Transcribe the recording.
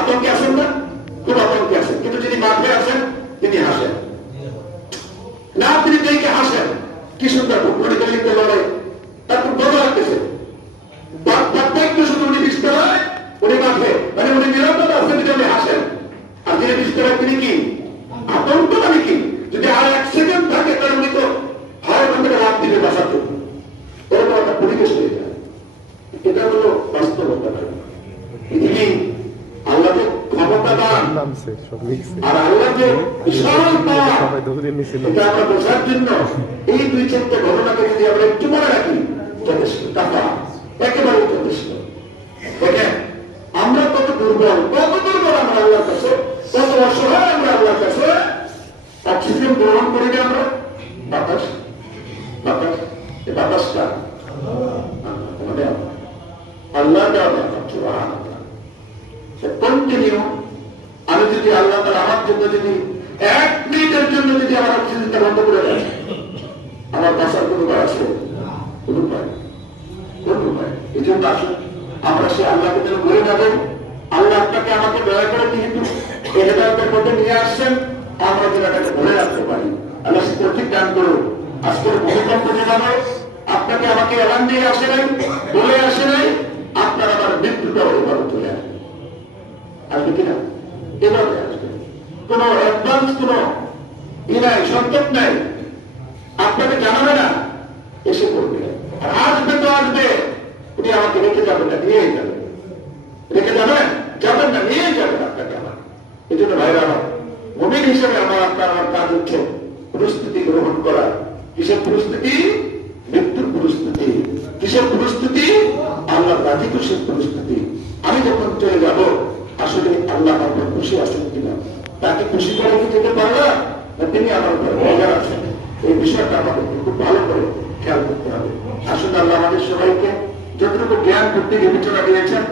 আতঙ্কে আসেন না? খুব আতঙ্কে আসেন, কিন্তু যদি মাঠে আসেন তিনি হাসেন না, তিনি দেখে হাসেন। কি সুন্দর ভূগোলিক লিখতে লড়াই, তারপর বলা লাগতেছে শুধু উনি বিস্তরায়, উনি মাঠে, মানে উনি নিরাপদ আছেন যদি উনি হাসেন। আর যিনি বিস্তরায় তিনি কি আতঙ্ক, মানে কি যদি আর 1 সেকেন্ড থাকে তাহলে উনি তো হয় ওখান থেকে রাত দিবে বাসাতে, এরকম একটা পরিবেশ হয়ে যায়। এটা হলো বাস্তবতা। পৃথিবী আল্লাহ যে ক্ষমতা দান আর আল্লাহ যে বিশাল এটা আমরা বোঝার জন্য এই 2-4টা ঘটনাকে যদি আমরা একটু মনে রাখি যথেষ্ট, টাকা একেবারে যথেষ্ট। দেখেন আমরা কত দুর্বল আমরা আল্লাহর কাছে, কত অসহায় আমরা আল্লাহর কাছে। অক্সিজেন গ্রহণ করি না আমরা, বাতাস বাতাস এই বাতাসটা আল্লাহ কন্টিনিউ। আমি যদি আল্লাহ তাআলা আমার জন্য যদি 1 মিনিটের জন্য যদি আমার অক্সিজেনটা বন্ধ করে দেয়, আমার বাঁচার কোনো উপায় আছে? কোনো উপায়, কোন উপায়? এই জন্য আসুন আমরা সে আল্লাহকে যেন বলে যাবো, আল্লাহ আপনাকে আমাকে দয়া করে কিন্তু হেদায়েতের মধ্যে নিয়ে আসছেন, আমরা যেন এটাকে বলে রাখতে পারি। আল্লাহ সে তৌফিক দান করুন। আজকের ভূমিকম্প যেভাবে আপনাকে আমাকে এলান দিয়ে আসে নাই, বলে আসে নাই, আপনার আমার মৃত্যুটাও এভাবে চলে আসবে। আসবে কিনা? এভাবে আসবে। কোন অ্যাডভান্স কোন নাই, সংকেত নাই, আপনাকে জানাবে না, এসে করবে। আর আসবে তো আসবে, উনি আমাকে রেখে যাবেন না, নিয়েই যাবেন। রেখে যাবেন, যাবেন না, নিয়ে যাবেন আপনাকে আমার। এই জন্য ভাইরা আমার মুমিন হিসেবে আমার কাজ হচ্ছে প্রস্তুতি গ্রহণ করা। কিসের প্রস্তুতি? মৃত্যুর প্রস্তুতি। কিসের প্রস্তুতি? আল্লাহ রাজি খুশির প্রস্তুতি। আমি যখন চলে যাব, আসলে আল্লাহ আমার খুশি আছেন কিনা, তাকে খুশি করে কি যেতে পারলাম না তিনি আমার উপর নজর আছেন, এই বিষয়টা আমাদের খুব ভালো করে খেয়াল করতে হবে। আসলে আল্লাহ আমাদের সবাইকে যতটুকু জ্ঞান করতে বিবেচনা দিয়েছেন